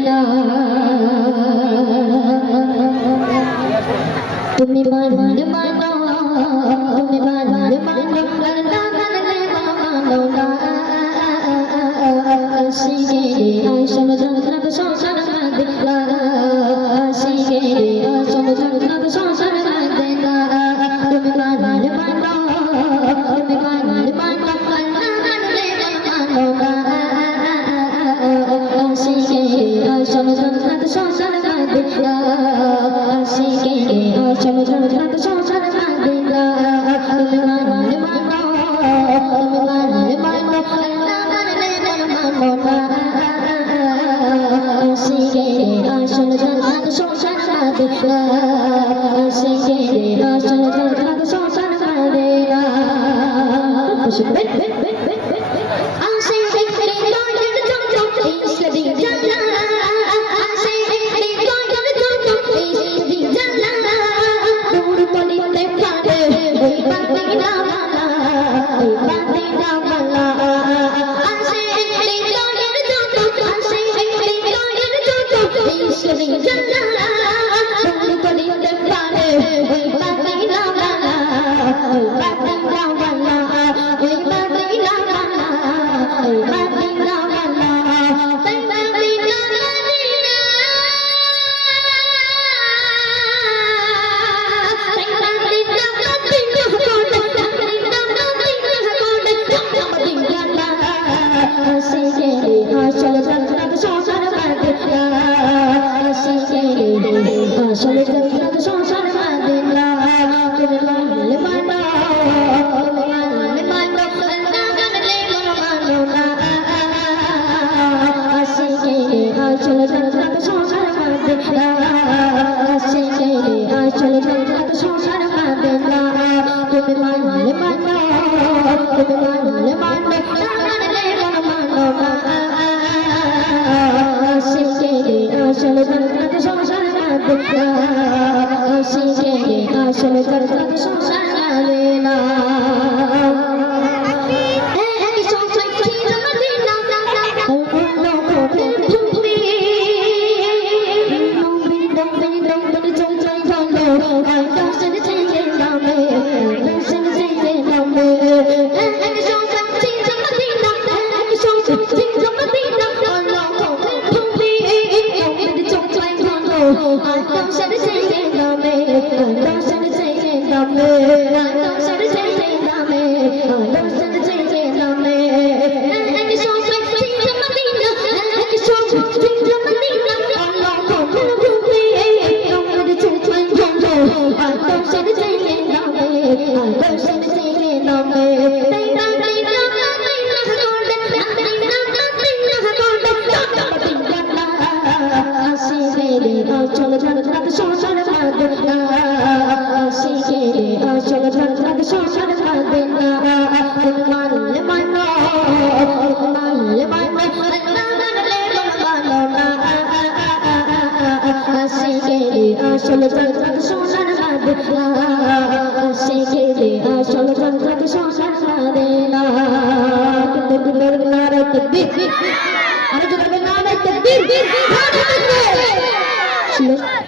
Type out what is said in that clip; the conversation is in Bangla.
না তুমি মানো মানো তুমি মানো মানো আল্লাহ মানলে মানো না সিগে সমুদ্র নদ সংসার মাদিলা সিগে সমুদ্র নদ সংসার মাদিলা তুমি মানো মানো তুমি মানো মানো আল্লাহ মানলে মানো না সিগে সমুদ্র নদ সংসার মাদিলা সিগে সমুদ্র নদ সংসার মাদিলা তুমি মানো মানো তুমি মানো মানো আল্লাহ মানলে মানো না সিগে সমুদ্র নদ সংসার মাদিলা সিগে সমুদ্র নদ সংসার মাদিলা খুশি